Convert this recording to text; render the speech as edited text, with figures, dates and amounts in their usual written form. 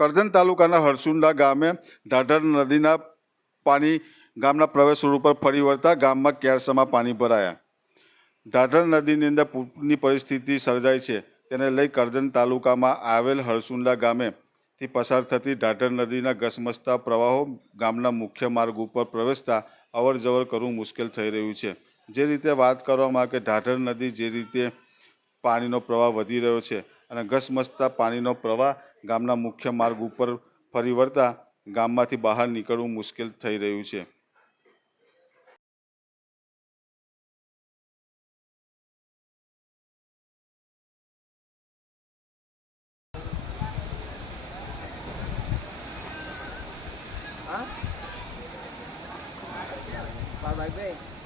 કરજણ તાલુકાના હરસુંડા ગામે ઢાઢર નદીના પાણી ગામના પ્રવેશ રોડ ઉપર ફરી વળતા ગામમાં ક્યારસમાં પાણી ભરાયા. ઢાઢર નદીની અંદર પૂરની પરિસ્થિતિ સર્જાઈ છે. તેને લઈ કરજણ તાલુકામાં આવેલ હરસુંડા ગામેથી પસાર થતી ઢાઢર નદીના ઘસમસતા પ્રવાહો ગામના મુખ્ય માર્ગ ઉપર પ્રવેશતા અવર જવર કરવું મુશ્કેલ થઈ રહ્યું છે. જે રીતે વાત કરવામાં આવે કે ઢાઢર નદી જે રીતે પાણીનો પ્રવાહ વધી રહ્યો છે અને ઘસમસતા પાણીનો પ્રવાહ ગામના મુખ્ય માર્ગ ઉપર ફરી વળતા ગામમાંથી બહાર નીકળવું મુશ્કેલ થઈ રહ્યું છે. Hả? Bà đi.